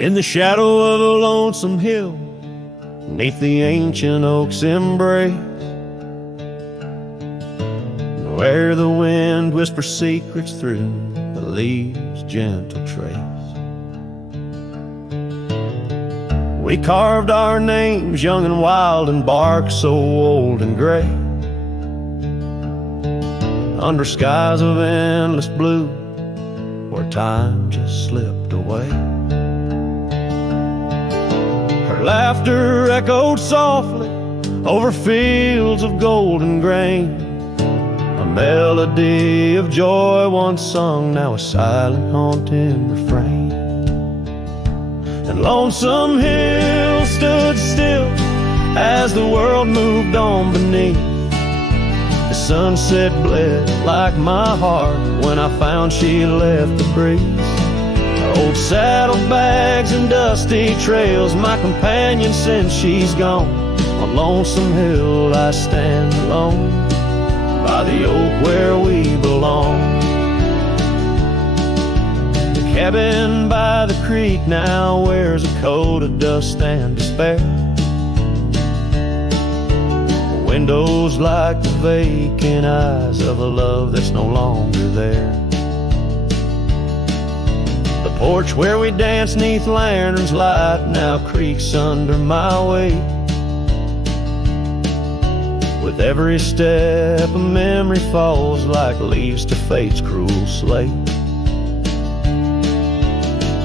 In the shadow of a lonesome hill, neath the ancient oak's embrace, where the wind whispers secrets through the leaves' gentle trace, we carved our names young and wild in bark so old and gray, under skies of endless blue where time just slipped away. Her laughter echoed softly over fields of golden grain, a melody of joy once sung, now a silent haunting refrain. And Lonesome Hill stood still as the world moved on beneath. The sunset bled like my heart when I found she left the breeze. Old saddlebags and dusty trails, my companion since she's gone. On Lonesome Hill I stand alone, by the oak where we belong. The cabin by the creek now wears a coat of dust and despair. The windows like the vacant eyes of a love that's no longer there. The porch where we danced neath lanterns light now creaks under my weight. With every step a memory falls like leaves to fate's cruel slate.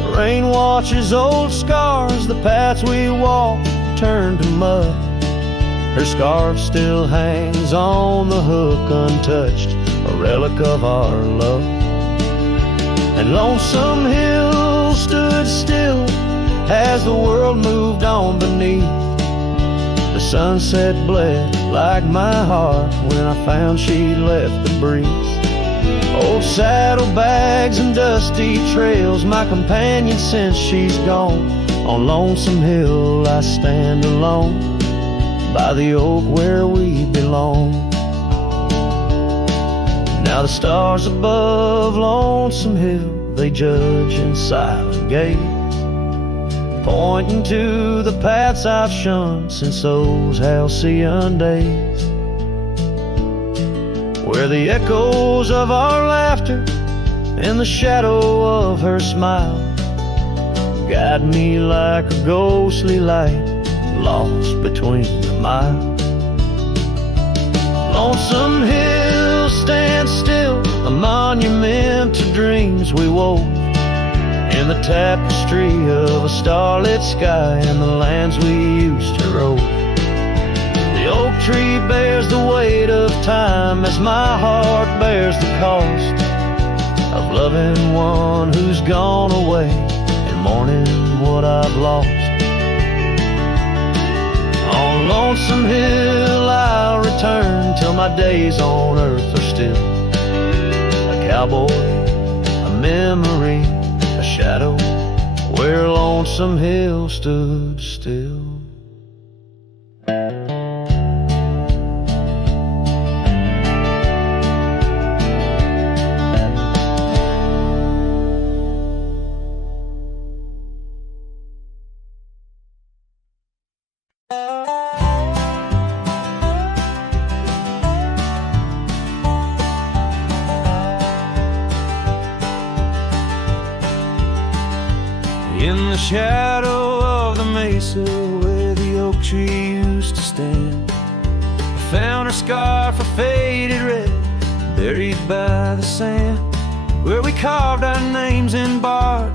The rain washes old scars, the paths we walked turned to mud. Her scarf still hangs on the hook untouched, a relic of our love. And Lonesome Hill stood still as the world moved on beneath. The sunset bled like my heart when I found she'd left the breeze. Old saddlebags and dusty trails, my companion since she's gone. On Lonesome Hill I stand alone, by the oak where we belong. Now the stars above Lonesome Hill, they judge in silent gaze, pointing to the paths I've shunned since those halcyon days, where the echoes of our laughter and the shadow of her smile guide me like a ghostly light lost between the miles. Lonesome Hill stands still, a monument to dreams we wove, in the tapestry of a starlit sky and the lands we used to rove. The oak tree bears the weight of time as my heart bears the cost of loving one who's gone away and mourning what I've lost. On Lonesome Hill I'll return till my days on earth are still a cowboy, a memory, a shadow where Lonesome Hill stood still. In the shadow of the mesa where the oak tree used to stand, I found her scarf, a faded red, buried by the sand, where we carved our names in bark,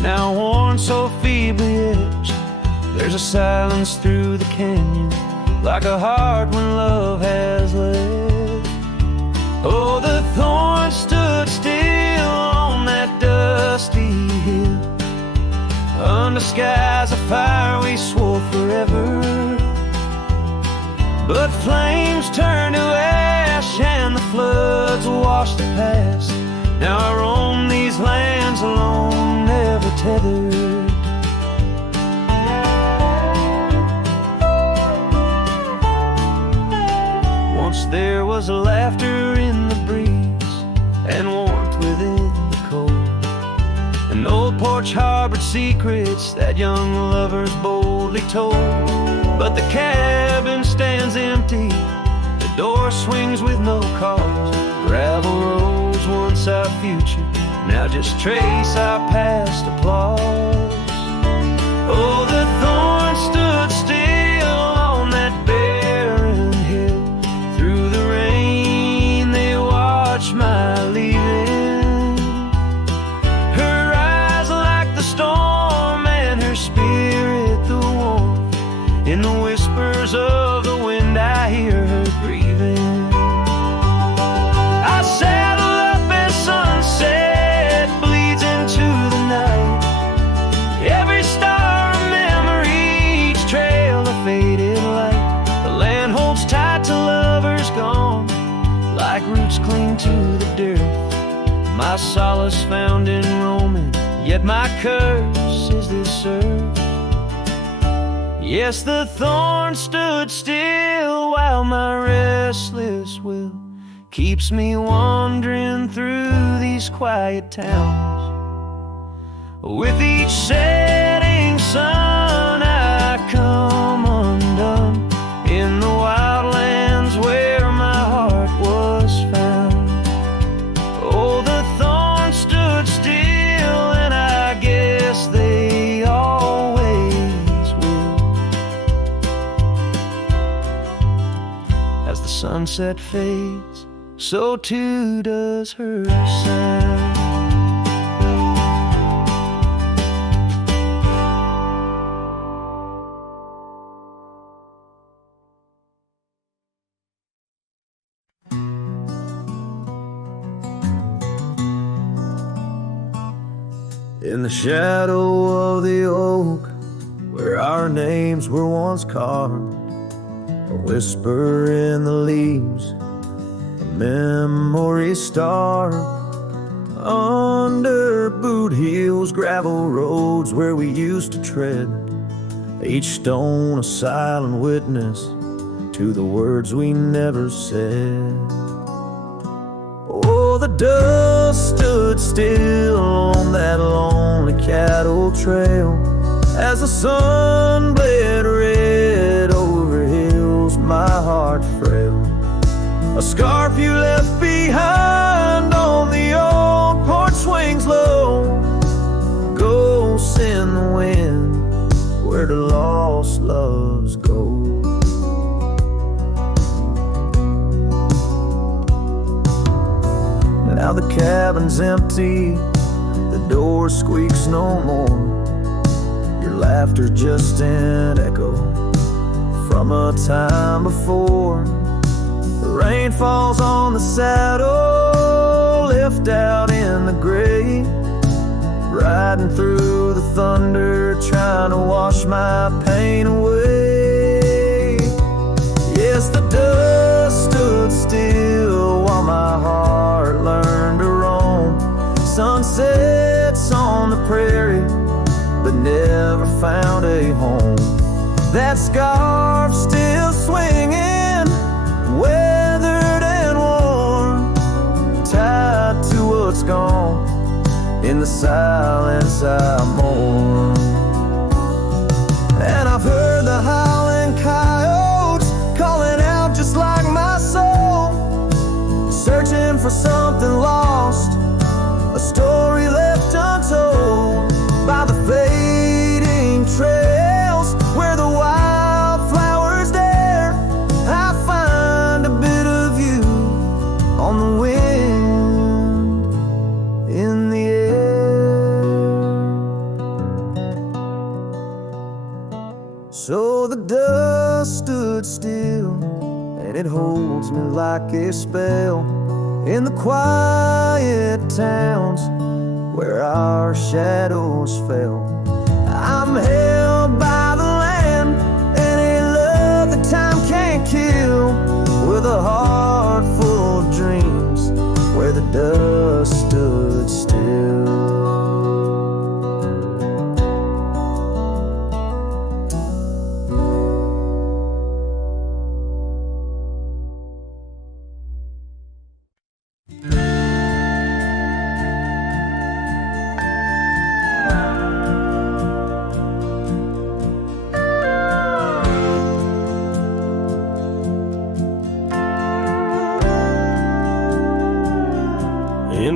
now worn so feebly etched. There's a silence through the canyon, like a heart when love has left. Oh, the thorns stood still on that dusty hill, under skies of fire we swore forever, but flames turned to ash and the floods washed the past. Now I roam these lands alone, never tethered. Once there was laughter in the breeze and warmth within the cold. An old porch harbored secrets that young lovers boldly told. But the cabin stands empty, the door swings with no cause. Gravel roads, once our future, now just trace our past applause. Oh, the thorns stood still on that barren hill. Through the rain they watched my leaving. Her eyes like the storm and her spirit the warmth. In the whispers of the wind I hear her breathing. I saddle up as sunset bleeds into the night. Every star a memory, each trail a faded light. The land holds tight to lovers gone, like roots cling to the dirt. My solace found in roaming, yet my curse is this earth. Yes, the thorn stood still while my restless will keeps me wandering through these quiet towns. With each setting sun I come undone in the wildlands where my heart was found. Oh, the thorn stood still, and I guess they always will. As the sunset fades, so too does her sound. In the shadow of the oak, where our names were once carved, a whisper in the leaves, a memory star. Under boot heels, gravel roads where we used to tread, each stone a silent witness to the words we never said. Oh, the dust stood still on that lonely cattle trail as the sun bled red over hills my heart frail. A scarf you left behind on the old porch swings low, ghosts in the wind where the lost loves go. Now the cabin's empty, the door squeaks no more. Your laughter just an echo from a time before. The rain falls on the saddle, left out in the gray, riding through the thunder, trying to wash my pain away. Yes, the dust stood still while my heart learned to roam. Sunsets on the prairie, but never found a home. That scarf still swinging, weathered and worn, tied to what's gone. In the silence I mourn. And I've heard the howling coyotes calling out just like my soul, searching for something lost, a story left untold by the fading trails where the wildflowers dare. I find a bit of you on the wind, in the air. So the dust stood still, and it holds me like a spell in the quiet towns where our shadows fell. I'm held by the land and a love that time can't kill, with a heart full of dreams where the dust stood still.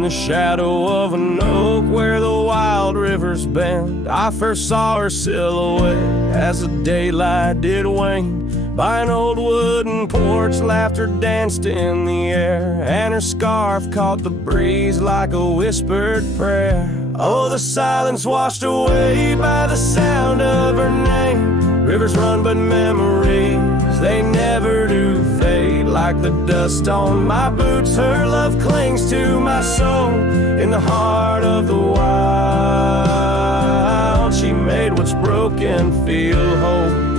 In the shadow of an oak where the wild rivers bend, I first saw her silhouette as the daylight did wane. By an old wooden porch, laughter danced in the air, and her scarf caught the breeze like a whispered prayer. Oh, the silence washed away by the sound of her name. Rivers run but memories, they never do fade. Like the dust on my boots, her love clings to my soul. In the heart of the wild, she made what's broken feel whole.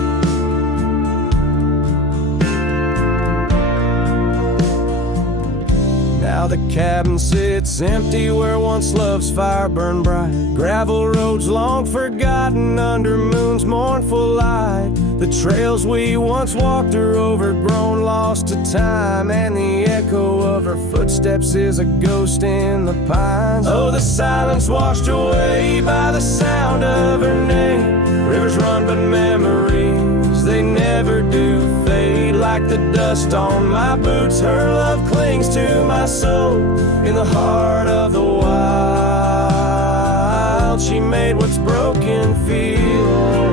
Now the cabin sits empty where once love's fire burned bright. Gravel roads long forgotten under moon's mournful light. The trails we once walked are overgrown, lost to time, and the echo of her footsteps is a ghost in the pines. Oh, the silence washed away by the sound of her name. Rivers run but memories, they never do fade. Like the dust on my boots, her love clings to my soul. In the heart of the wild, she made what's broken feel whole.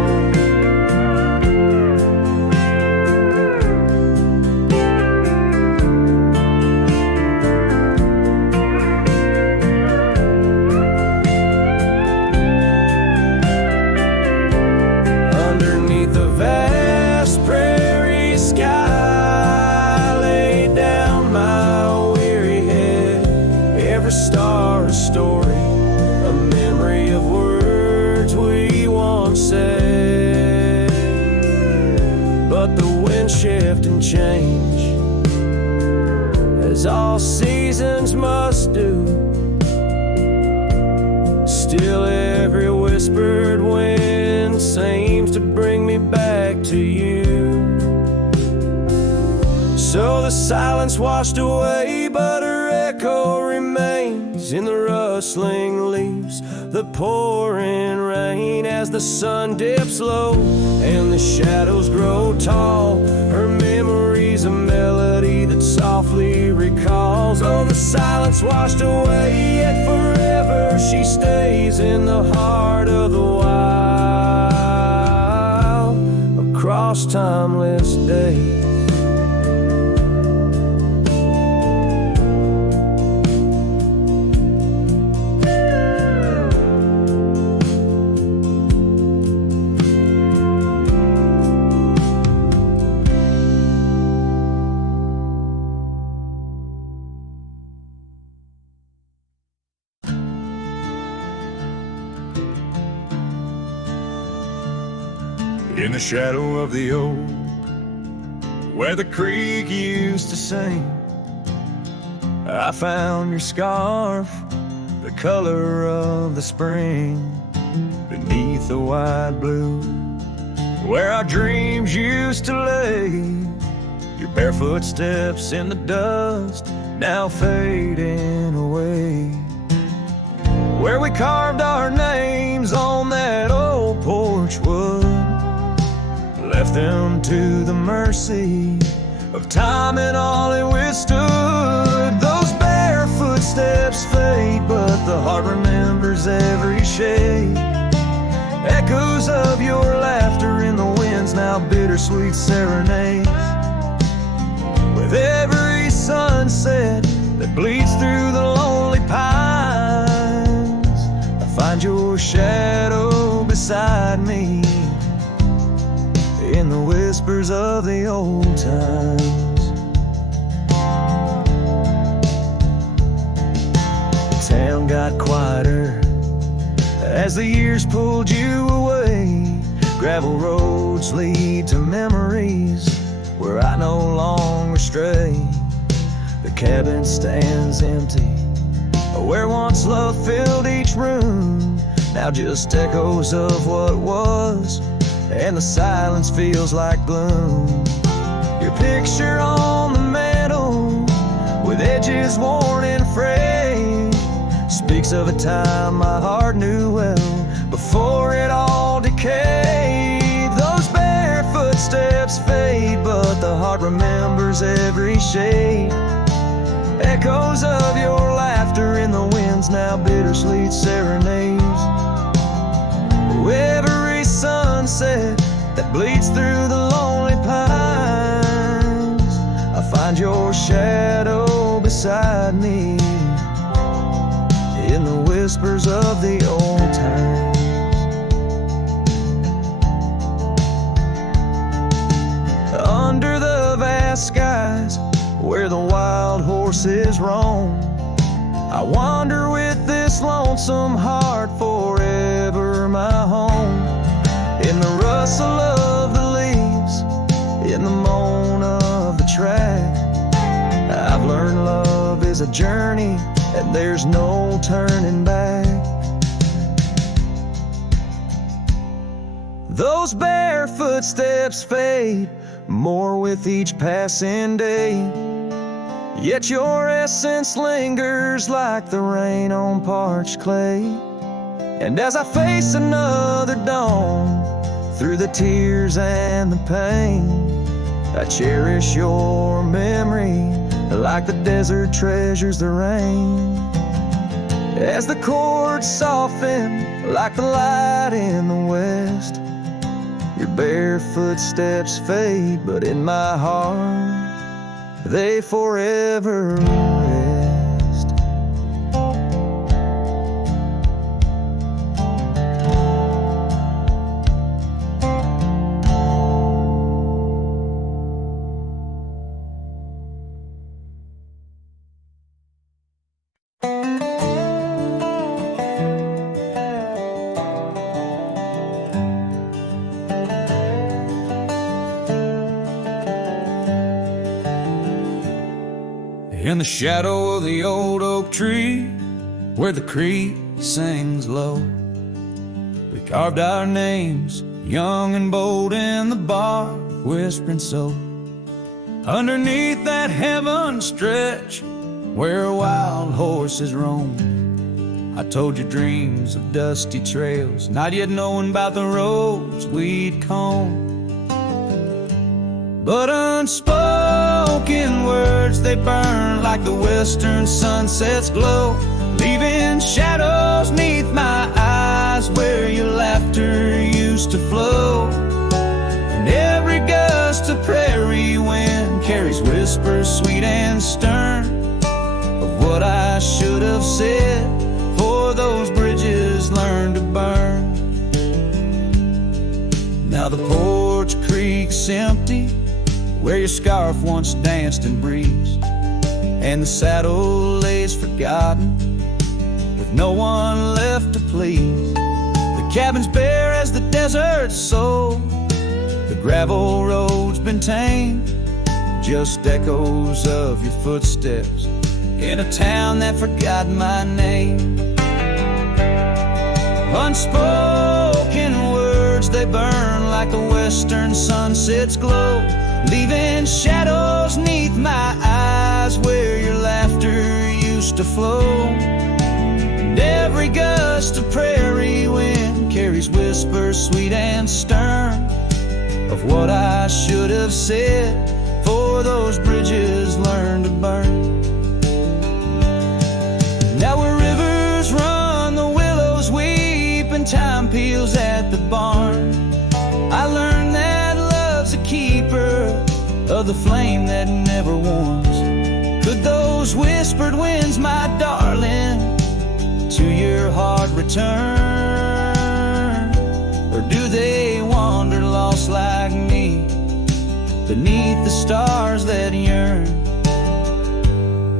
Underneath the vast prairie sky, lay down my weary head. Every star a story, a memory of words we once said. But the wind shift and change, as all seasons must do. Still every whispered wind seems to bring me back to you. So the silence washed away, but her echo remains in the rustling leaves, the pouring rain. As the sun dips low and the shadows grow tall, her memory's a melody that softly recalls. Oh, the silence washed away, yet forever she stays in the heart of the wild, across timeless days. In the shadow of the oak, where the creek used to sing, I found your scarf, the color of the spring, beneath the wide blue, where our dreams used to lay. Your barefoot steps in the dust, now fading away. Where we carved our names on that old porch wood, left them to the mercy of time and all it withstood. Those bare footsteps fade, but the heart remembers every shade. Echoes of your laughter in the wind's now bittersweet serenades. With every sunset that bleeds through the lonely pines, I find your shadow beside me in the whispers of the old times. The town got quieter as the years pulled you away. Gravel roads lead to memories where I no longer stray. The cabin stands empty where once love filled each room, now just echoes of what was, and the silence feels like gloom. Your picture on the mantle, with edges worn and frayed, speaks of a time my heart knew well before it all decayed. Those bare footsteps fade, but the heart remembers every shade. Echoes of your laughter in in the wind's now bittersweet serenades. Every sunset that bleeds through the lonely pines, I find your shadow beside me in the whispers of the old times. Under the vast skies where the wild horses roam, I wander with this lonesome heart, forever my home. In the rustle of the leaves, in the moan of the track, I've learned love is a journey and there's no turning back. Those bare footsteps fade more with each passing day, yet your essence lingers like the rain on parched clay. And as I face another dawn, through the tears and the pain, I cherish your memory like the desert treasures the rain. As the chords soften like the light in the west, your bare footsteps fade, but in my heart they forever rest. In the shadow of the old oak tree, where the creek sings low, we carved our names, young and bold, in the bark, whispering so. Underneath that heaven stretch, where wild horses roam, I told you dreams of dusty trails, not yet knowing about the roads we'd comb. But unspoken words, they burn like the western sunset's glow, leaving shadows neath my eyes where your laughter used to flow. And every gust of prairie wind carries whispers sweet and stern of what I should have said, for those bridges learned to burn. Now the porch creek's empty, where your scarf once danced and breezed, and the saddle lays forgotten with no one left to please. The cabin's bare as the desert's soul, the gravel road's been tamed, just echoes of your footsteps in a town that forgot my name. Unspoken words, they burn like the western sunset's glow, leaving shadows neath my eyes where your laughter used to flow. And every gust of prairie wind carries whispers sweet and stern of what I should have said, for those bridges learned to burn. Now where rivers run, the willows weep, and time peels at the barn, I learned that love's a keeper of the flame that never warms. Could those whispered winds, my darling, to your heart return? Or do they wander lost like me beneath the stars that yearn?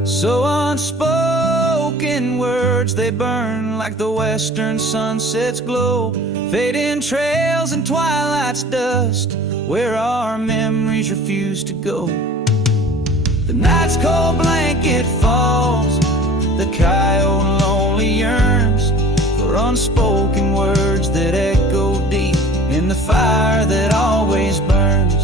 So unspoken words, they burn like the western sunset's glow, fading trails and twilight's dust where our memories refuse to go. The night's cold blanket falls, the coyote lonely yearns for unspoken words that echo deep in the fire that always burns.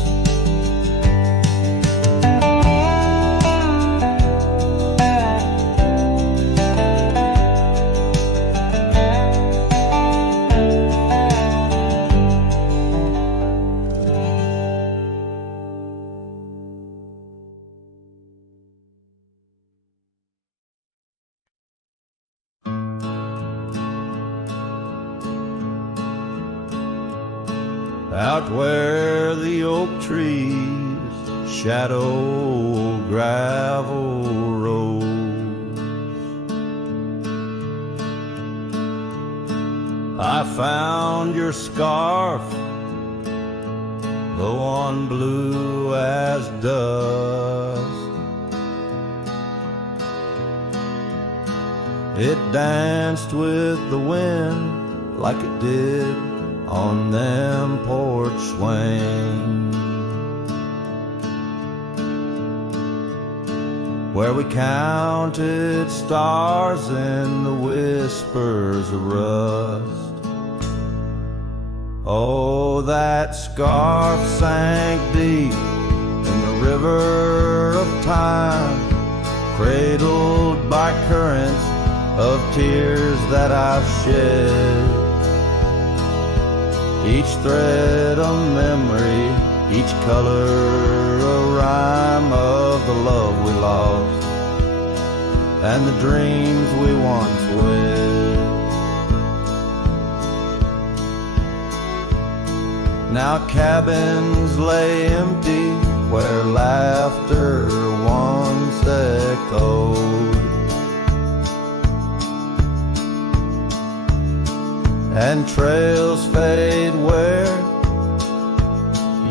out where the oak trees shadow gravel roads. I found your scarf, the one blue as dust. It danced with the wind like it did on them porch swings, where we counted stars in the whispers of rust. Oh, that scarf sank deep in the river of time, cradled by currents of tears that I've shed. Each thread a memory, each color a rhyme of the love we lost and the dreams we once wed. Now cabins lay empty where laughter once echoed, and trails fade where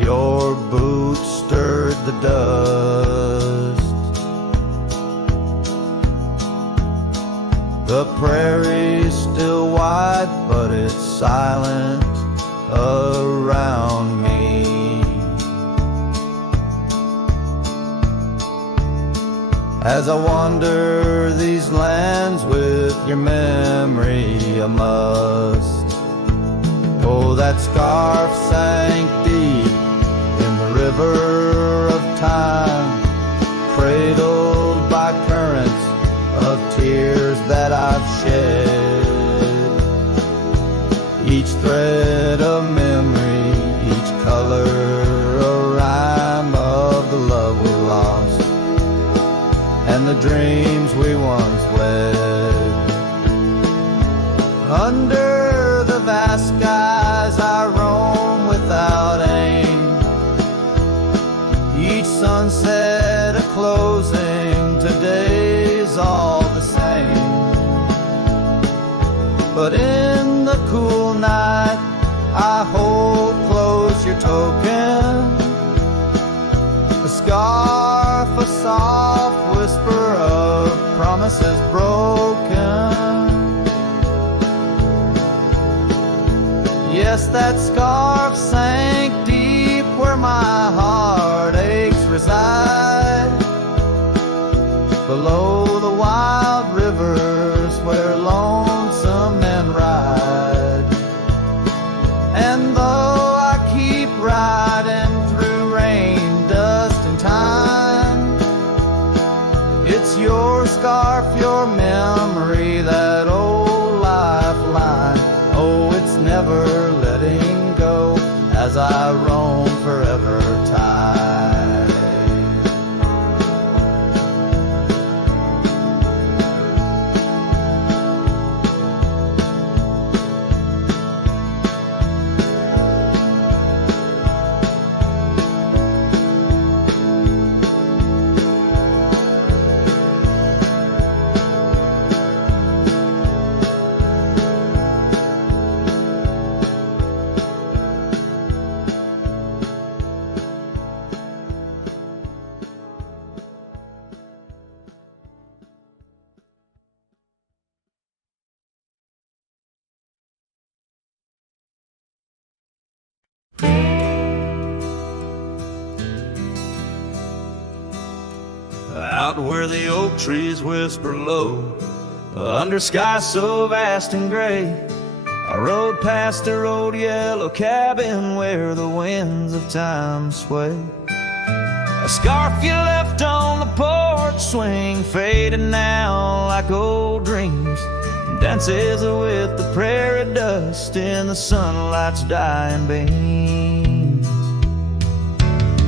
your boots stirred the dust. The prairie's still wide, but it's silent around me. As I wander these lands with your memory, I must. Oh, that scarf sank deep in the river of time, cradled by currents of tears that I've shed. Each thread a memory, each color a rhyme of the love we lost and the dreams we once wed. Under the vast skies I roam without aim, each sunset a closing, today's all the same. But in the cool night I hold close your token, a scarf, a soft whisper of promises broken. Yes, that scarf sank deep where my heartaches reside, below the wild rivers where lonesome men ride. And though I keep riding through rain, dust and time, it's your scarf, your memory, that old lifeline. Oh, it's never letting go as I roam forever tide. Out where the oak trees whisper low, under skies so vast and gray, I rode past the old yellow cabin where the winds of time sway. A scarf you left on the porch swing, faded now like old dreams, dances with the prairie dust in the sunlight's dying beams.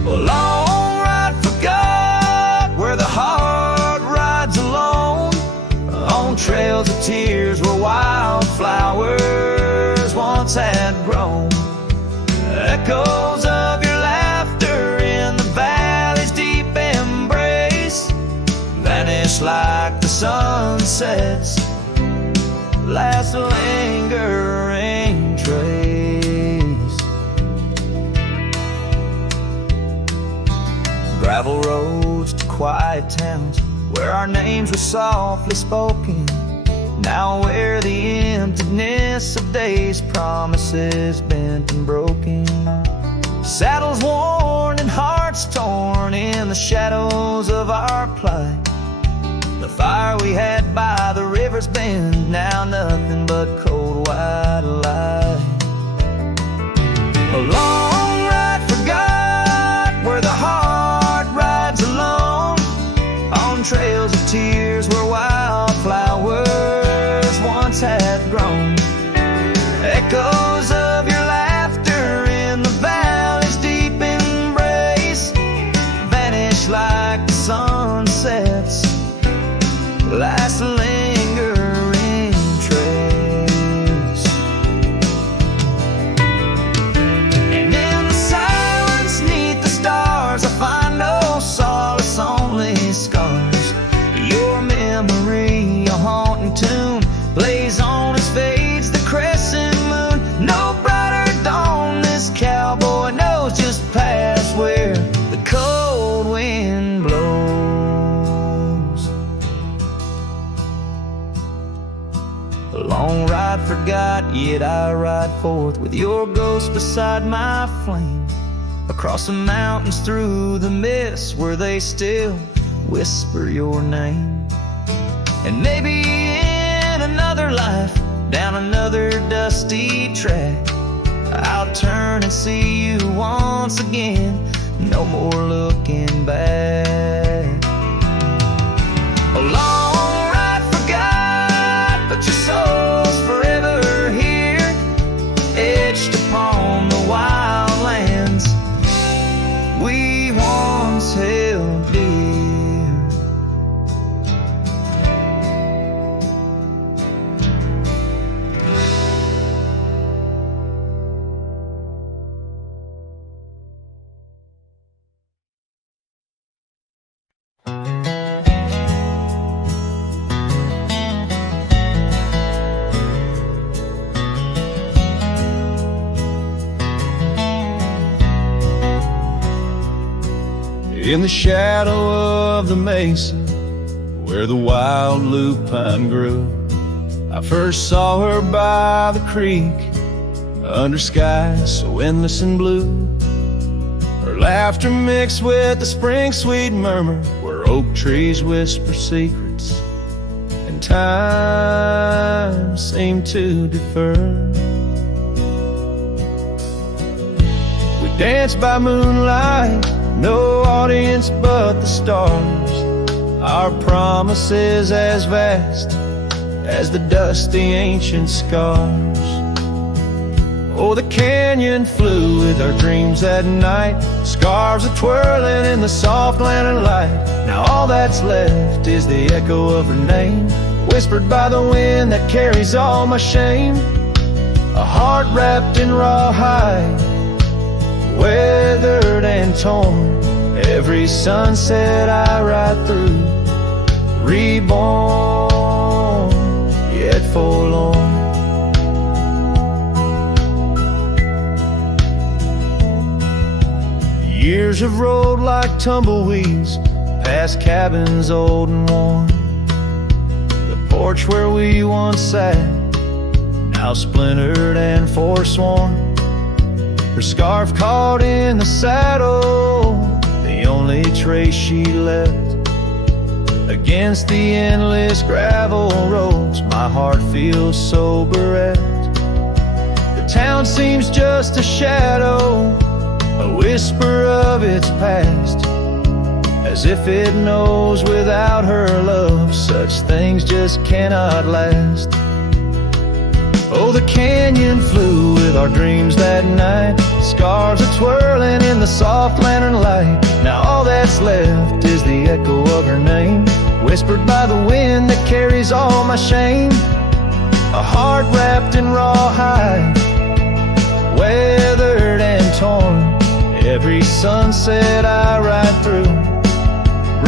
A long ride forgot where the heart rides alone, on trails of tears where wildflowers once had grown. Echoes of your laughter in the valley's deep embrace vanish like the sunsets, last lingering trace. Gravel roads to quiet towns where our names were softly spoken, now where the emptiness of days, promises bent and broken. Saddles worn and hearts torn in the shadows of our plight. The fire we had by the river's bend, now nothing but cold white light. A long ride forgot where the heart rides alone, on trails of tears where wildflowers once had grown. Echoes of your laughter in the valley's deep embrace vanish like the sunsets, last lingering trace. And in the silence neath the stars I find no solace, only scars. Your memory, a haunting tune, plays on as fades the crescent moon. No brighter dawn, this cowboy knows just past where the cold wind blows. A long ride forgot, yet I ride forth with your ghost beside my flame, across the mountains through the mist where they still whisper your name. And maybe in another life, down another dusty track, I'll turn and see you once again, no more looking back. A long ride forgot, but your soul's forever here, etched upon the wild lands we once held dear. In the shadow of the mesa where the wild lupine grew, I first saw her by the creek under skies so endless and blue. Her laughter mixed with the spring sweet murmur where oak trees whisper secrets and time seemed to defer. We danced by moonlight, no audience but the stars, our promises as vast as the dusty ancient scars. Oh, the canyon flew with our dreams that night, scarves are twirling in the soft lantern light. Now all that's left is the echo of her name, whispered by the wind that carries all my shame. A heart wrapped in rawhide, weathered and torn, every sunset I ride through, reborn, yet forlorn. Years have rolled like tumbleweeds past cabins old and worn. The porch where we once sat, now splintered and forsworn. Her scarf caught in the saddle, the only trace she left. Against the endless gravel roads, my heart feels so bereft. The town seems just a shadow, a whisper of its past, as if it knows without her love such things just cannot last. Oh, the canyon flew with our dreams that night, scars are twirling in the soft lantern light. Now all that's left is the echo of her name, whispered by the wind that carries all my shame. A heart wrapped in rawhide, weathered and torn, Every sunset I ride through,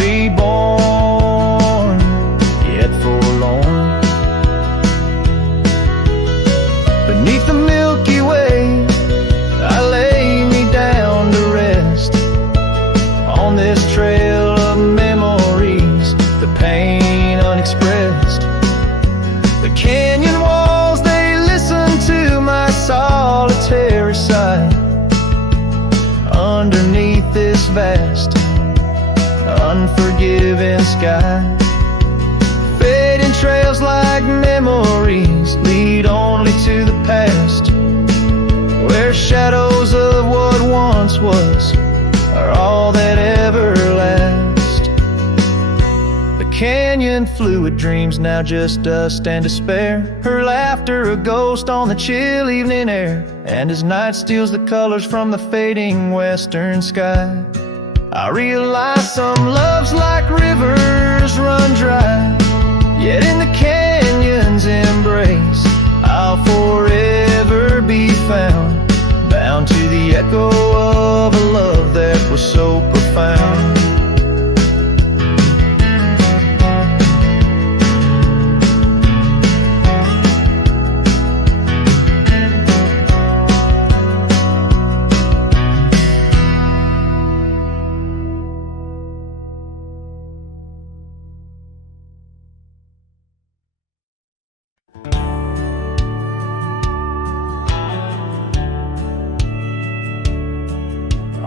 reborn, yet forlorn. Beneath the Milky Way, I lay me down to rest on this trail of memories, the pain unexpressed. The canyon walls, they listen to my solitary sigh. Underneath this vast, unforgiving sky, fading trails like memories lead only to the past, where shadows of what once was are all that ever last. The canyon fluid dreams now just dust and despair, her laughter a ghost on the chill evening air, and as night steals the colors from the fading western sky, I realize some loves like rivers run dry, yet in the canyon's embrace I'll forever be found, bound to the echo of a love that was so profound.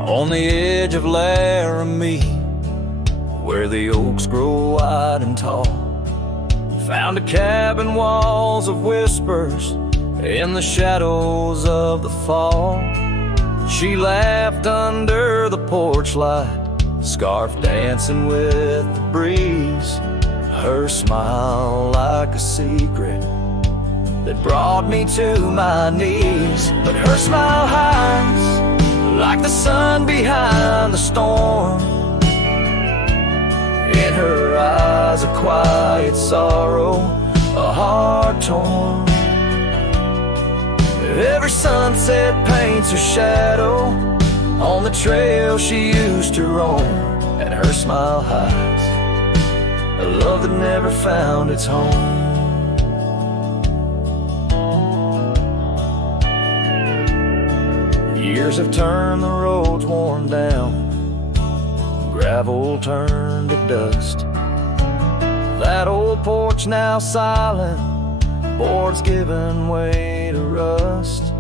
On the edge of Laramie, where the oaks grow wide and tall, found a cabin, walls of whispers in the shadows of the fall. She laughed under the porch light, scarf dancing with the breeze, her smile like a secret that brought me to my knees. But her smile hides like the sun behind the storm. In her eyes a quiet sorrow, a heart torn. Every sunset paints her shadow on the trail she used to roam, and her smile hides a love that never found its home. Years have turned the roads worn down, gravel turned to dust. That old porch now silent, boards giving way to rust.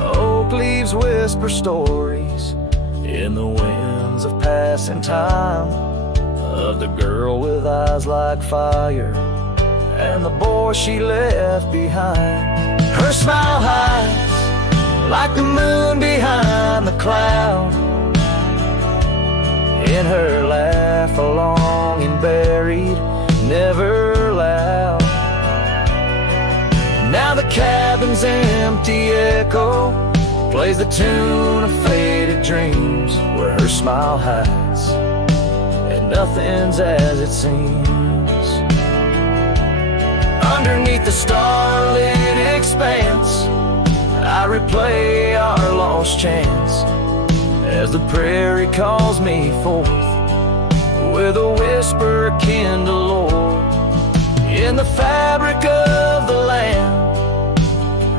Oak leaves whisper stories in the winds of passing time, of the girl with eyes like fire and the boy she left behind. Her smile hides like the moon behind the cloud. In her laugh a longing buried, never loud. Now the cabin's empty echo plays the tune of faded dreams, where her smile hides and nothing's as it seems. Underneath the starlit expanse I replay our lost chance, as the prairie calls me forth with a whisper akin to Lord. In the fabric of the land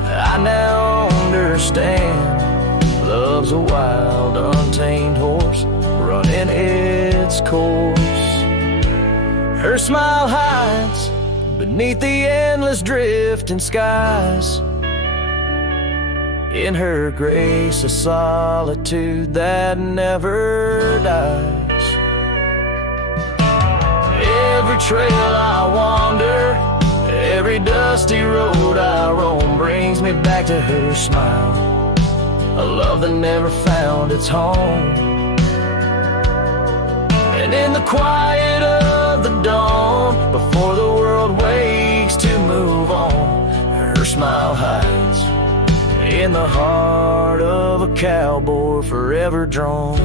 I now understand, love's a wild untamed horse running its course. Her smile hides beneath the endless drifting skies. In her grace a solitude that never dies. Every trail I wander, every dusty road I roam, brings me back to her smile, a love that never found its home. And in the quiet of the dawn, before the world wakes to move on, her smile hides in the heart of a cowboy forever drawn.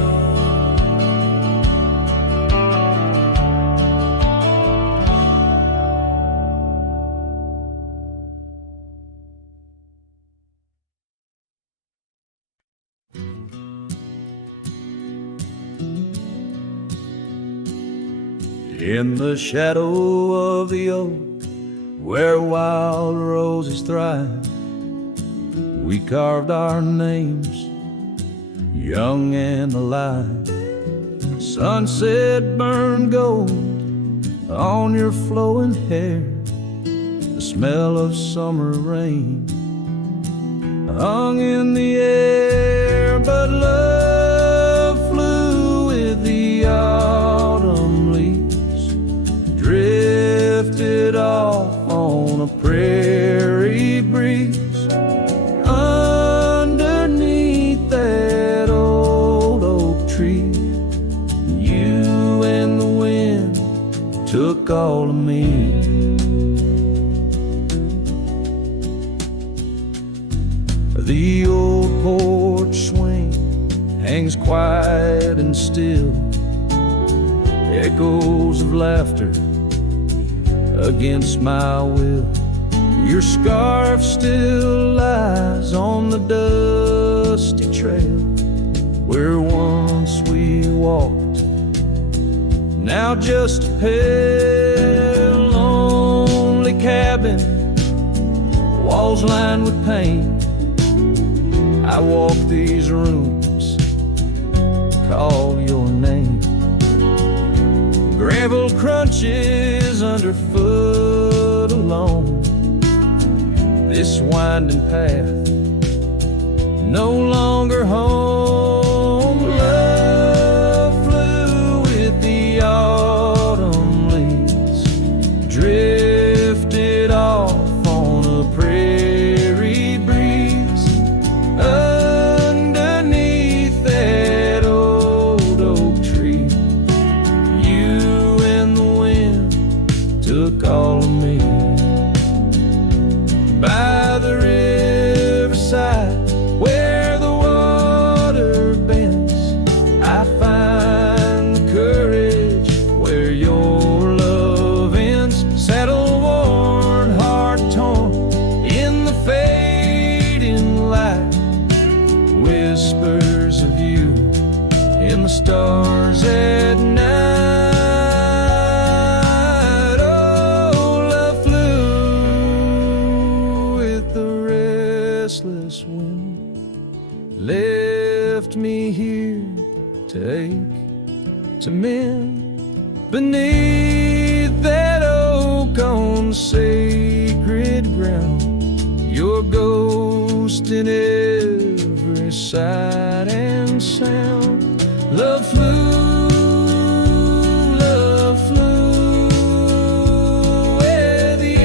In the shadow of the oak, where wild roses thrive, we carved our names, young and alive. Sunset burned gold on your flowing hair, the smell of summer rain hung in the air. But love flew with the autumn leaves, drifted off on a prairie breeze. Underneath that old oak tree, you and the wind took all of me. The old porch swing hangs quiet and still, echoes of laughter against my will. Your scarf still lies on the dusty trail where once we walked, now just a pale, lonely cabin, walls lined with paint. I walk these rooms, call your name. Gravel crunches underfoot alone. This winding path, no longer home. Love flew with the autumn leaves, drifted off on a prairie breeze. Underneath that old oak tree, you and the wind took all of me. By the riverside where the water bends, I find the courage where your love ends. Saddle worn, heart torn in the fading light, whispers of you in the stars at night. Wind left me here to ache, to mend beneath that oak on sacred ground. Your ghost in every sight and sound. Love flew with you.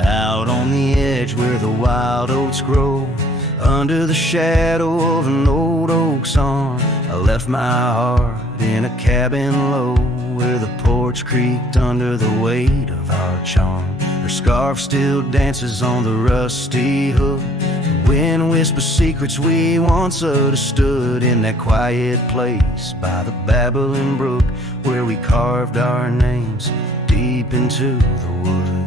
Out on the edge where the wild oats grow, under the shadow of an old oak's arm, I left my heart in a cabin low, where the porch creaked under the weight of our charm. Her scarf still dances on the rusty hook. The wind whispers secrets we once understood in that quiet place by the babbling brook, where we carved our names deep into the wood.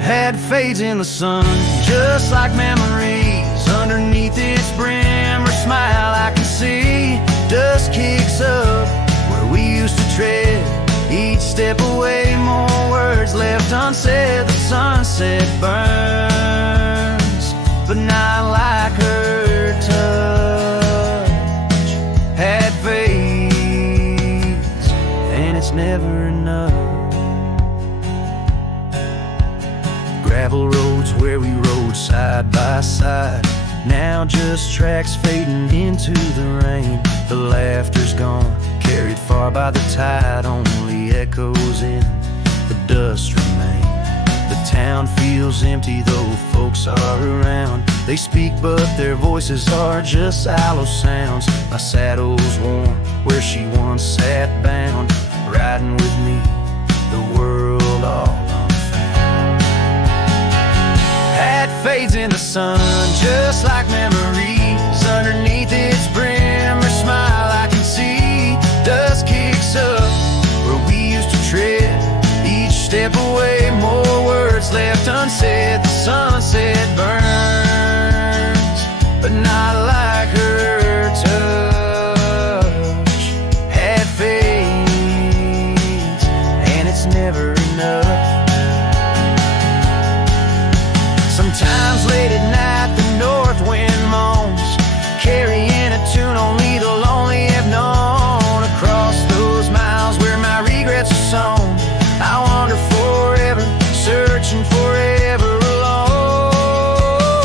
Had fades in the sun, just like memories. Underneath its brim, her smile I can see. Dust kicks up where we used to tread. Each step away, more words left unsaid. The sunset burns, but not like her touch. Had fades, and it's never enough. Gravel roads where we rode side by side, now just tracks fading into the rain. The laughter's gone, carried far by the tide, only echoes in dust remain. The town feels empty though folks are around. They speak but their voices are just hollow sounds. My saddle's warm where she once sat bound, riding with me, the world all unfound. Hat fades in the sun just like memories. Underneath its brim, her smile I can see. Dust kicks up where we used to tread. Each step away, more words left unsaid. The sunset burns, but not like her touch. Hat fades, and it's never enough. Sometimes late at night the north wind moans, carrying a tune only the lonely have known. Across those miles where my regrets are sown, I wander forever, searching forever alone.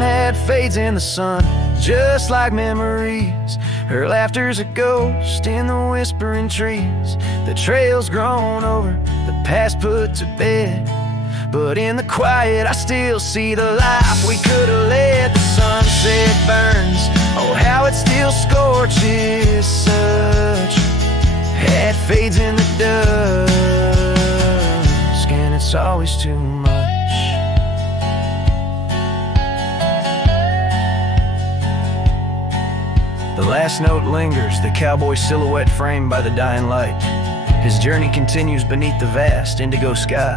Hat fades in the sun, just like memories. Her laughter's a ghost in the whispering trees. The trail's grown over, the past put to bed. But in the quiet I still see the life we could have led. The sunset burns, oh how it still scorches such. Hat fades in the dusk, and it's always too much. The last note lingers, the cowboy silhouette framed by the dying light. His journey continues beneath the vast indigo sky,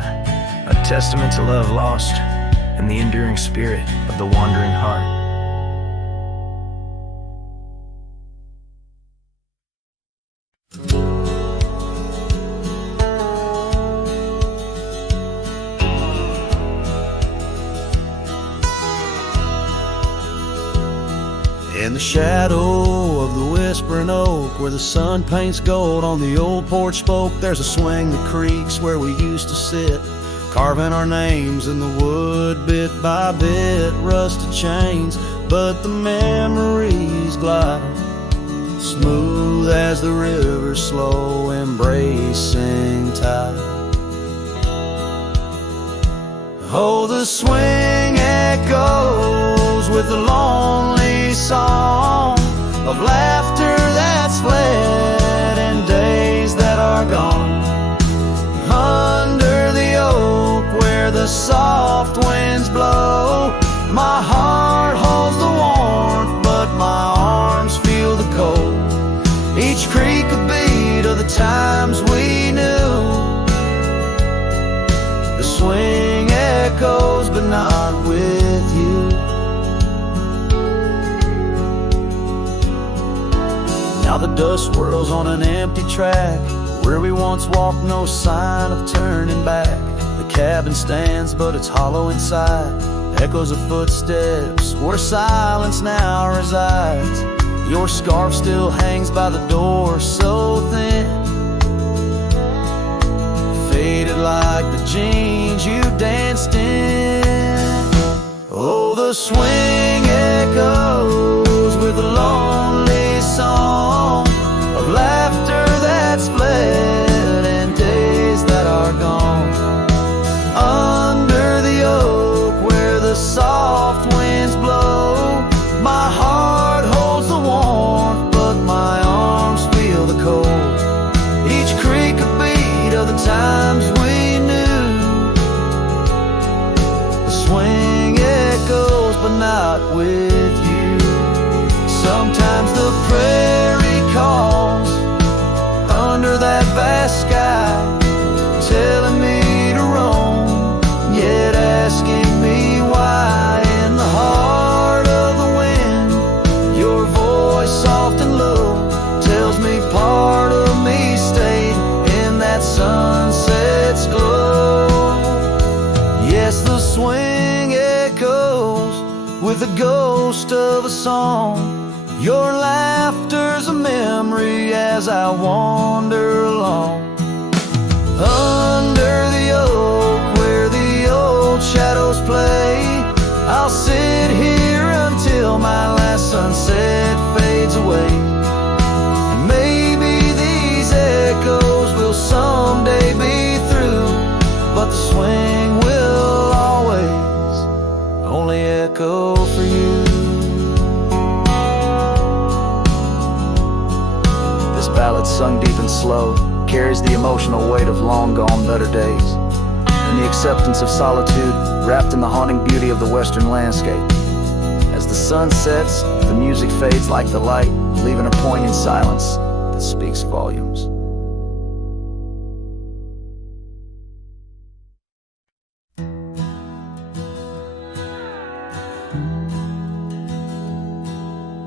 a testament to love lost and the enduring spirit of the wandering heart. In the shadow of the whispering oak, where the sun paints gold on the old porch spoke, there's a swing that creaks where we used to sit, carving our names in the wood bit by bit. Rusted chains, but the memories glide smooth as the river's slow embracing tide. Oh, the swing echoes with the lonely song of laughter that's fled and days that are gone. Under the oak where the soft winds blow, my heart holds the warmth, but my arms feel the cold. Each creak a beat of the times we knew. The swing echoes, but not with you. Now the dust swirls on an empty track, where we once walked, no sign of turning back. The cabin stands, but it's hollow inside. Echoes of footsteps where silence now resides. Your scarf still hangs by the door, so thin, faded like the jeans you danced in. Oh, the swing echoes with a lonely song of laughter that's fled and days that are gone. Under the oak where the soft winds blow, my heart holds the warmth, but my arms feel the cold. Each creak a beat of the times we knew. The swing echoes, but not with you. Sometimes the prairie calls under that vast sky, telling me to roam, yet asking me why. In the heart of the wind, your voice soft and low tells me part of me stayed in that sunset's glow. Yes, the swing echoes with the ghost of a song. Your laughter's a memory as I wander along. Under the oak where the old shadows play, I'll sit here until my last sunset fades away. And maybe these echoes will someday be through, slow, carries the emotional weight of long gone better days, and the acceptance of solitude wrapped in the haunting beauty of the western landscape. As the sun sets, the music fades like the light, leaving a poignant silence that speaks volumes.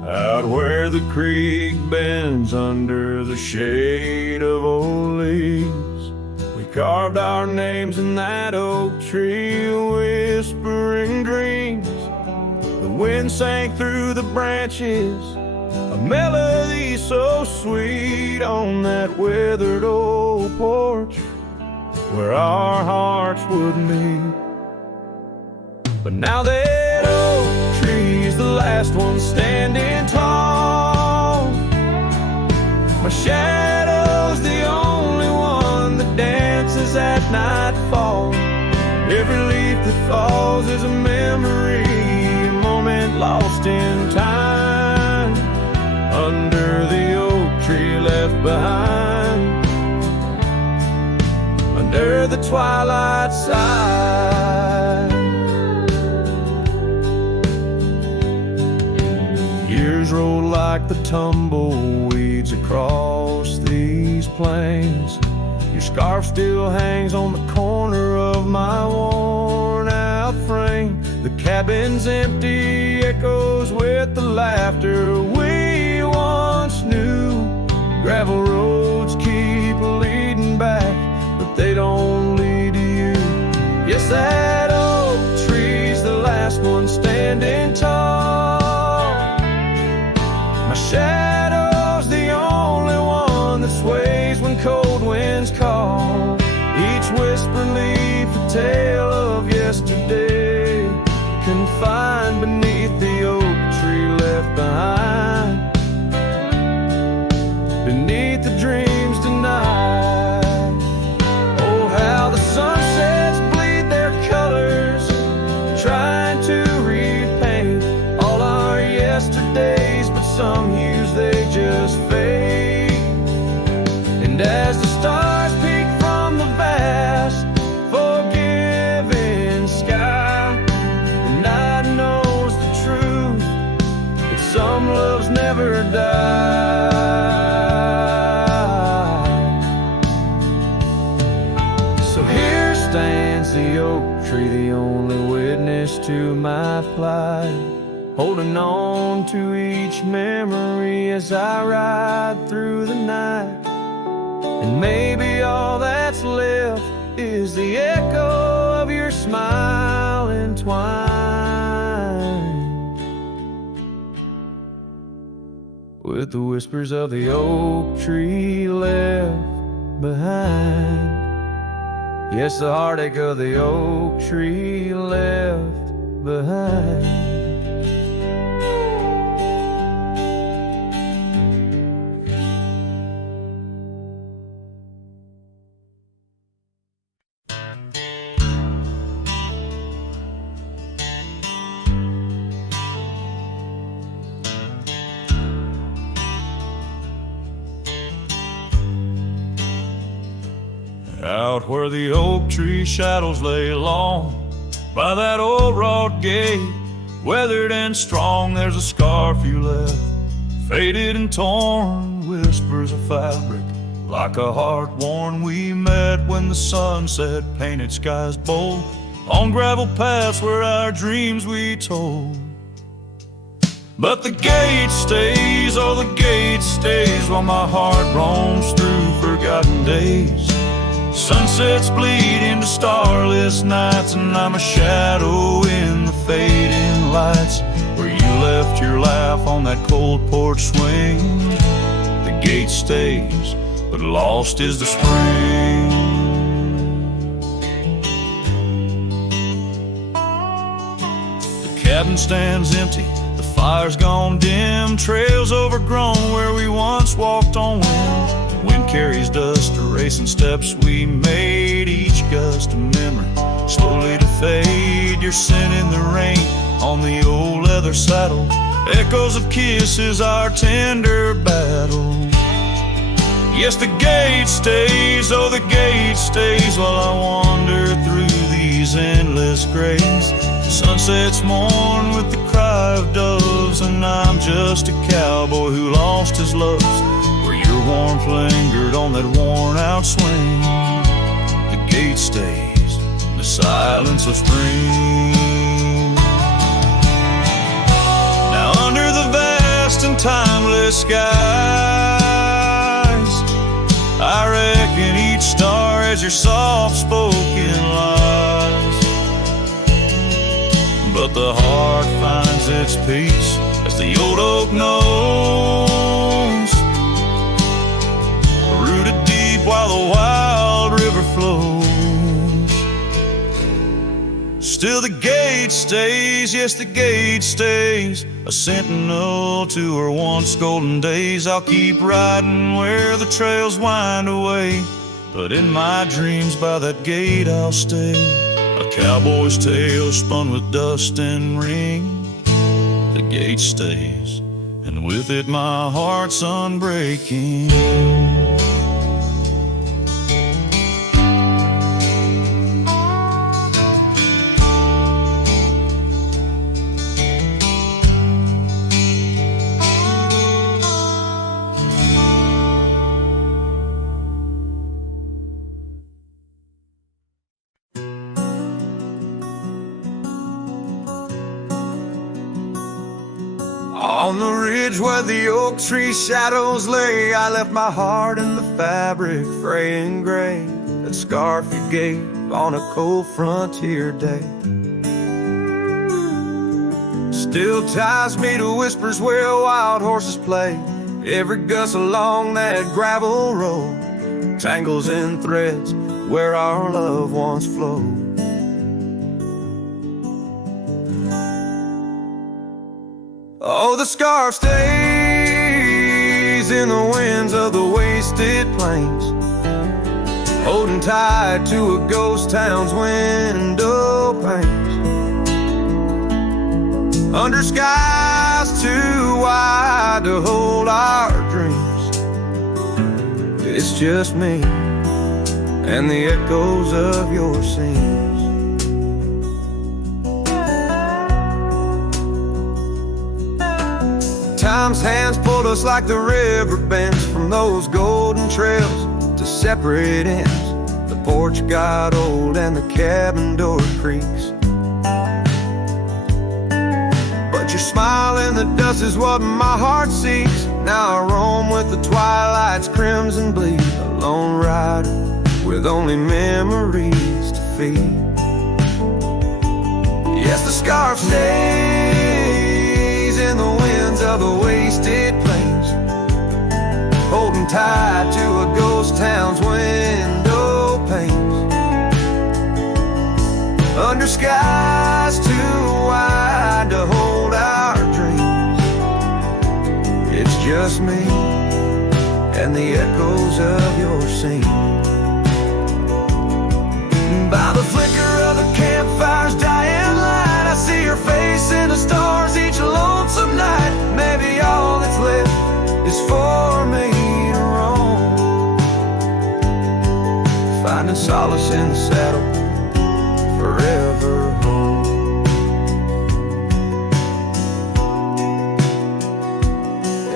Out where the creek bends under the shade of old leaves, we carved our names in that oak tree, whispering dreams. The wind sang through the branches, a melody so sweet on that weathered old porch where our hearts would meet. But now that oak tree is the last one standing tall, my shadow's the only one that dances at nightfall. Every leaf that falls is a memory, a moment lost in time, under the oak tree left behind, under the twilight side. Years roll like the tumbleweeds across these plains. Your scarf still hangs on the corner of my worn out frame. The cabin's empty, echoes with the laughter we once knew. Gravel roads keep leading back, but they don't lead to you. Yes, that oak tree's the last one standing tall. My shadow's the only one that sways when cold winds call. Each whisper leaf a tale of yesterday, confined beneath the oak tree left behind, beneath the dreams denied. Oh, how the sunsets bleed their colors, trying to repaint all our yesterdays, but some hues they just fade. And as the stars peek from the vast, forgiving sky, the night knows the truth, that some loves never die. So here stands the oak tree, the only witness to my plight, holding on to each memory as I ride through the night. And maybe all that's left is the echo of your smile entwined with the whispers of the oak tree left behind. Yes, the heartache of the oak tree left behind. Out where the oak tree shadows lay long, by that old wrought gate, weathered and strong, there's a scarf you left, faded and torn, whispers of fabric, like a heart worn. We met when the sunset painted skies bold, on gravel paths where our dreams we told. But the gate stays, oh the gate stays, while my heart roams through forgotten days. Sunsets bleed into starless nights, and I'm a shadow in the fading lights, where you left your laugh on that cold porch swing. The gate stays, but lost is the spring. The cabin stands empty, the fire's gone dim, trails overgrown where we once walked on wind. Wind carries dust, erasing steps we made, each gust a memory, slowly to fade. Your scent in the rain on the old leather saddle, echoes of kisses, our tender battle. Yes, the gate stays, oh, the gate stays while I wander through these endless graves. Sunsets mourn with the cry of doves, and I'm just a cowboy who lost his loves. Where your warmth lingered on that worn-out swing, the gate stays in the silence of spring. Now under the vast and timeless skies, I reckon each star has your soft-spoken lies. But the heart finds its peace, as the old oak knows, rooted deep while the wild river flows. Still the gate stays, yes, the gate stays, a sentinel to her once golden days. I'll keep riding where the trails wind away, but in my dreams by that gate I'll stay. A cowboy's tale spun with dust and ring, the gate stays, and with it my heart's unbreaking. On the ridge where the oak tree shadows lay, I left my heart in the fabric, fray and gray, that scarf you gave on a cold frontier day. Still ties me to whispers where wild horses play. Every gust along that gravel road tangles in threads where our love once flowed. Oh, the scarf stays in the winds of the wasted plains, holding tight to a ghost town's window panes. Under skies too wide to hold our dreams, it's just me and the echoes of your scenes. Time's hands pulled us like the river bends from those golden trails to separate ends. The porch got old and the cabin door creaks, but your smile in the dust is what my heart seeks. Now I roam with the twilight's crimson bleed, a lone rider with only memories to feed. Yes, the scarf stays in the winds of the wasted plains, holding tight to a ghost town's window panes. Under skies too wide to hold our dreams, it's just me and the echoes of your scene. By the flicker of the campfire's dying light, I see your face in the stars each lonesome night. Maybe all that's left is for me to roam, finding solace in the saddle, forever home.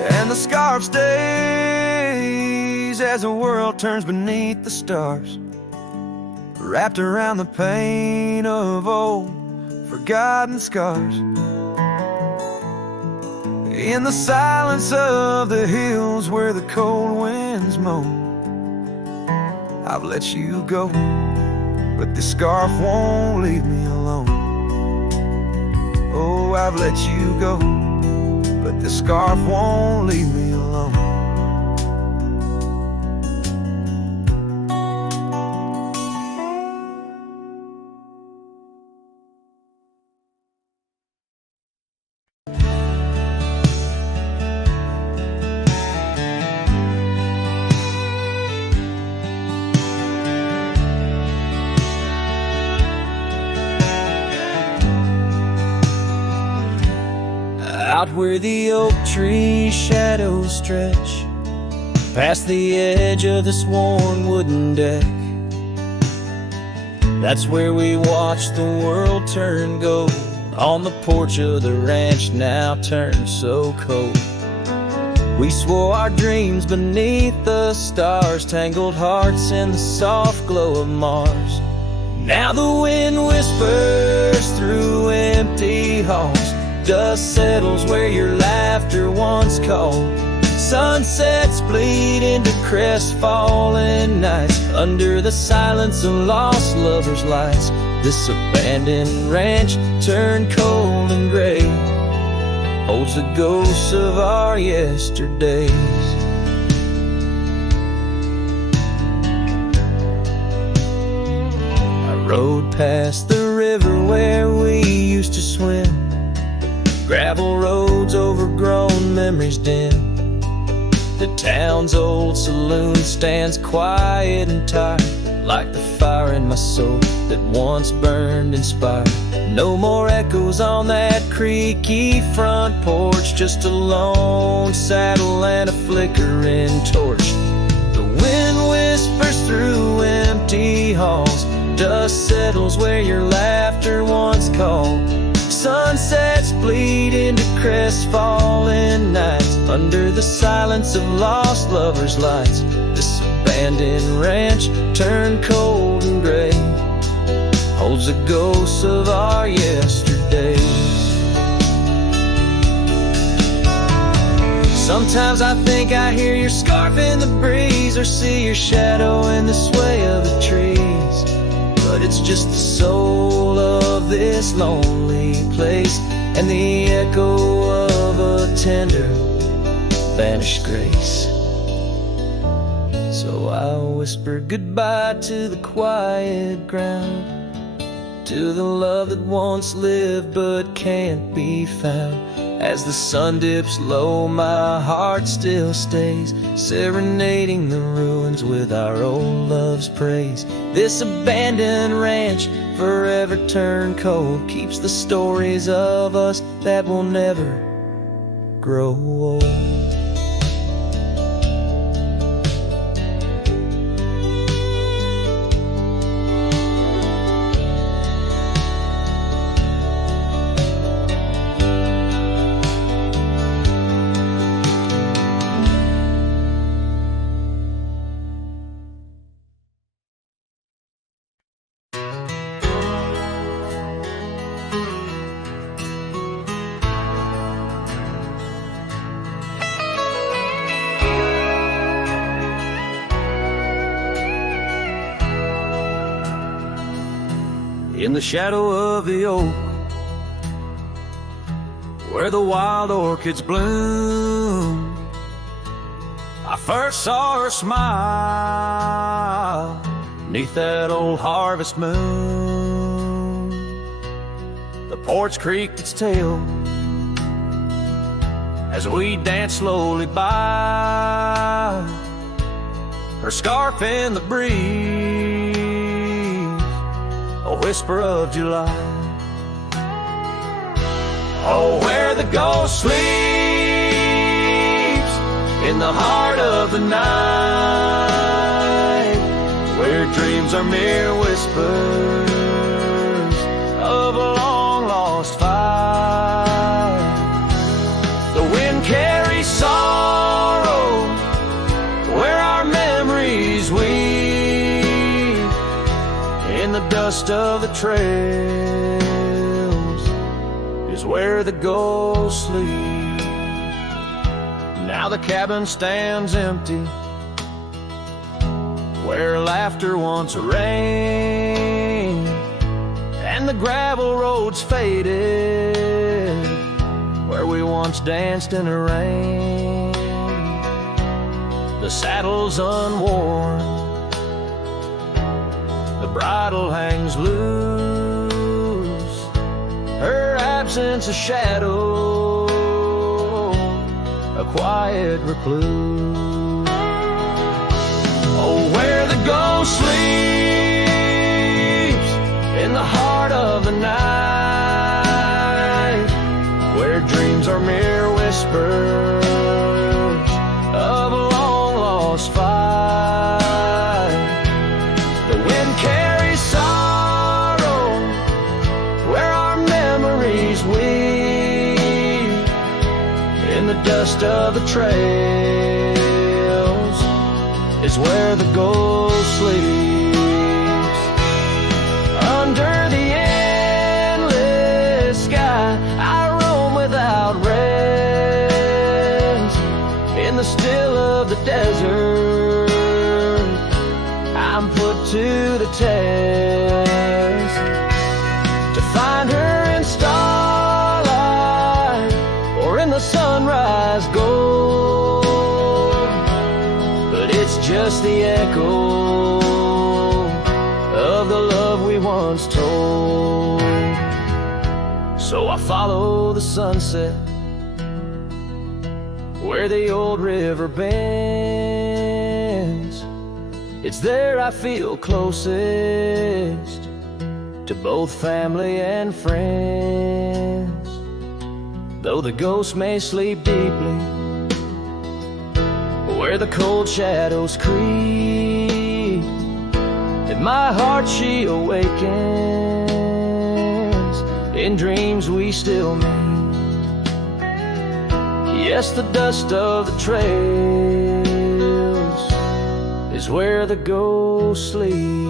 And the scarf stays as the world turns beneath the stars, wrapped around the pain of old forgotten scars. In the silence of the hills where the cold winds moan, I've let you go, but this scarf won't leave me alone. Oh, I've let you go, but this scarf won't leave me alone. Out where the oak tree shadows stretch past the edge of this worn wooden deck. That's where we watched the world turn gold, on the porch of the ranch now turned so cold. We swore our dreams beneath the stars, tangled hearts in the soft glow of Mars. Now the wind whispers through empty halls, dust settles where your laughter once called. Sunsets bleed into crestfallen nights, under the silence of lost lovers' lights. This abandoned ranch turned cold and gray holds the ghosts of our yesterdays. I rode past the river where we used to swim, gravel roads overgrown, memories dim. The town's old saloon stands quiet and tired, like the fire in my soul that once burned inspired. No more echoes on that creaky front porch, just a lone saddle and a flickering torch. The wind whispers through empty halls, dust settles where your laughter once called. Sunsets bleed into crestfallen nights, under the silence of lost lovers' lights. This abandoned ranch turned cold and gray holds the ghosts of our yesterdays. Sometimes I think I hear your scarf in the breeze, or see your shadow in the sway of the trees. But it's just the soul of this lonely place, and the echo of a tender vanished grace. So I whisper goodbye to the quiet ground, to the love that once lived but can't be found. As the sun dips low, my heart still stays, serenading the ruins with our old love's praise. This abandoned ranch, forever turned cold, keeps the stories of us that will never grow old. In the shadow of the oak, where the wild orchids bloom, I first saw her smile 'neath that old harvest moon. The porch creaked its tail as we danced slowly by, her scarf in the breeze, a whisper of July. Oh, where the ghost sleeps in the heart of the night, where dreams are mere whispers of a long-lost fire. The wind carries sorrow where our memories weave, in the dust of the trails is where the ghost sleeps. Now the cabin stands empty, where laughter once reigned, and the gravel roads faded, where we once danced in the rain. The saddle's unworn, the bridle hangs loose, her absence a shadow, a quiet recluse. Oh, where the ghost sleeps in the heart of the night, where dreams are mere whispers of a long-lost memories weave in the dust of the trails is where the ghost sleeps. Under the endless sky, I roam without rest. In the still of the desert, I'm put to the test to find her in starlight or in the sunrise gold. But it's just the echo of the love we once told. So I follow the sunset where the old river bends. It's there I feel closest to both family and friends. Though the ghost may sleep deeply where the cold shadows creep, in my heart she awakens. In dreams we still meet. Yes, the dust of the trails is where the ghost sleeps.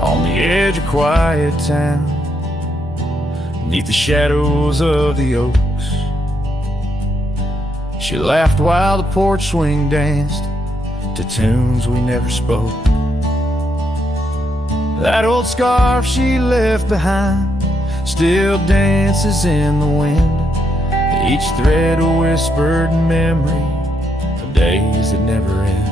On the edge of quiet town, beneath the shadows of the oaks, she laughed while the porch swing danced to tunes we never spoke. That old scarf she left behind still dances in the wind, each thread a whispered memory of days that never end.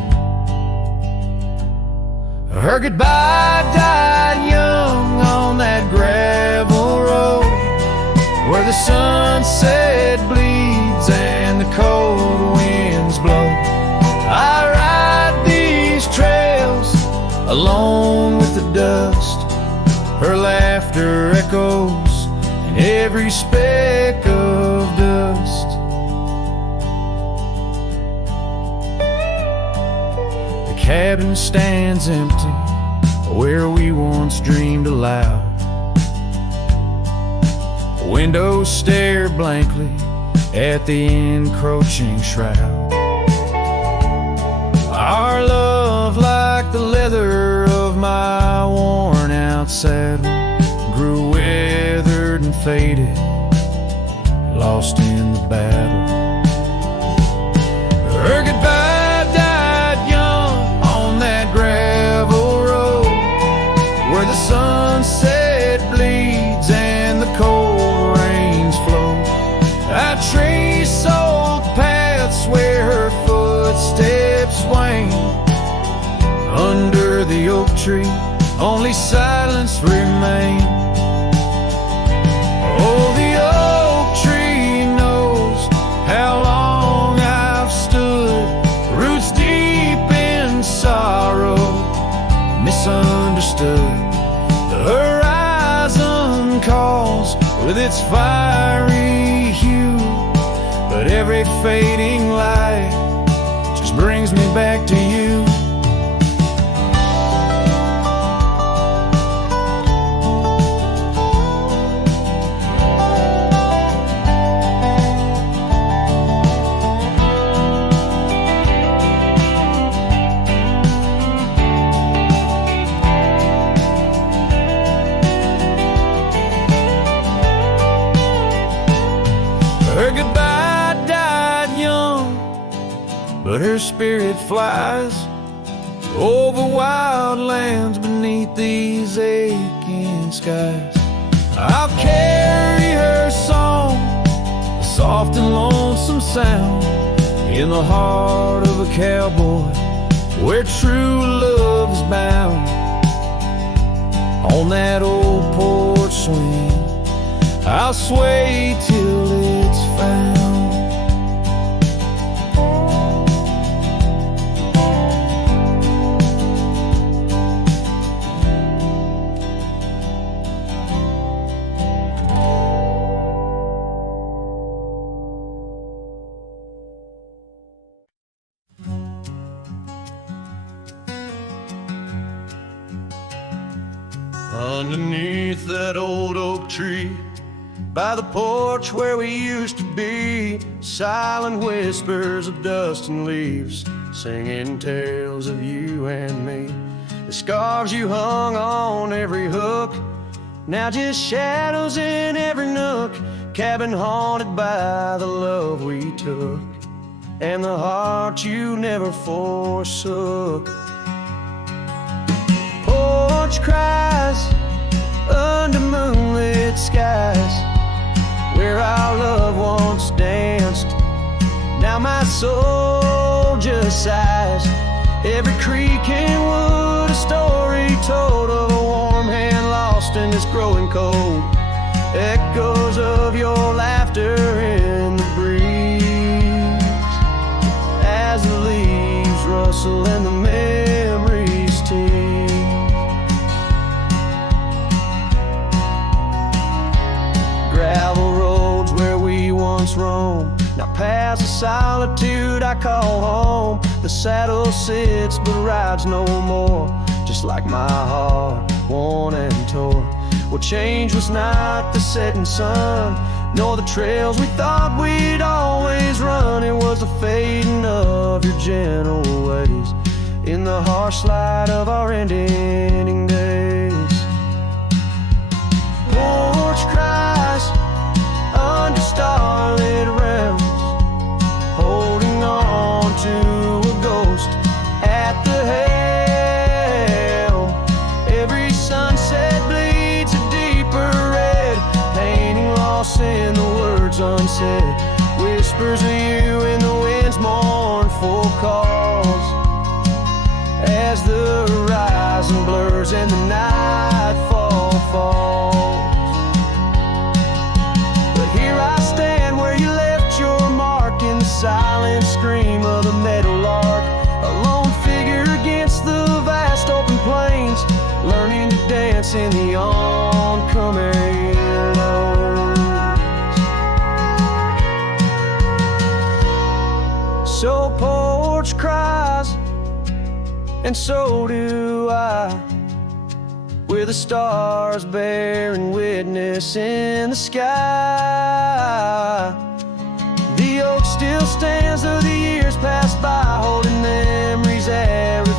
Her goodbye died young on that gravel road where the sunset bleeds and the cold winds blow. I ride these trails alone with the dust. Her laughter echoes in every speck of dust. The cabin stands empty where we once dreamed aloud. Windows stare blankly at the encroaching shroud. Our love, like the leather of my worn out saddle, grew weathered and faded, lost in the battle. Her goodbye died young on that gravel road where the sunset bleeds and the cold rains flow. I trace old paths where her footsteps wane. Under the oak tree, only silence remains. Oh, the oak tree knows how long I've stood, roots deep in sorrow, misunderstood. The horizon calls with its fiery hue, but every fading light just brings me back to you. Her goodbye died young, but her spirit flies over wild lands beneath these aching skies. I'll carry her song, a soft and lonesome sound, in the heart of a cowboy where true love is bound. On that old porch swing, I'll sway till it's found. Underneath that old oak tree, by the porch where we used to be, silent whispers of dust and leaves, singing tales of you and me. The scarves you hung on every hook, now just shadows in every nook. Cabin haunted by the love we took, and the heart you never forsook. Porch cries under moonlit skies, where our love once danced. Now my soul just sighs. Every creek and wood, a story told of a warm hand lost in this growing cold. Echoes of your laughter in the breeze, as the leaves rustle and the memories tease. Gravel roads where we once roamed, now paths of solitude I call home. The saddle sits but rides no more, just like my heart, worn and torn. What changed was not the setting sun, nor the trails we thought we'd always run. It was the fading of your gentle ways in the harsh light of our ending days. Porch cries under starlit realms, holding on to a ghost at the helm. Every sunset bleeds a deeper red, painting loss in the words unsaid. Whispers of you in the wind's mournful calls, as the horizon blurs and the nightfall falls. But here I stand where you left your mark, in the silent scream of the meadowlark, a lone figure against the vast open plains, learning to dance in the oncoming lows. So porch cries, and so do I, with the stars bearing witness in the sky. The oak still stands though the years pass by, holding memories every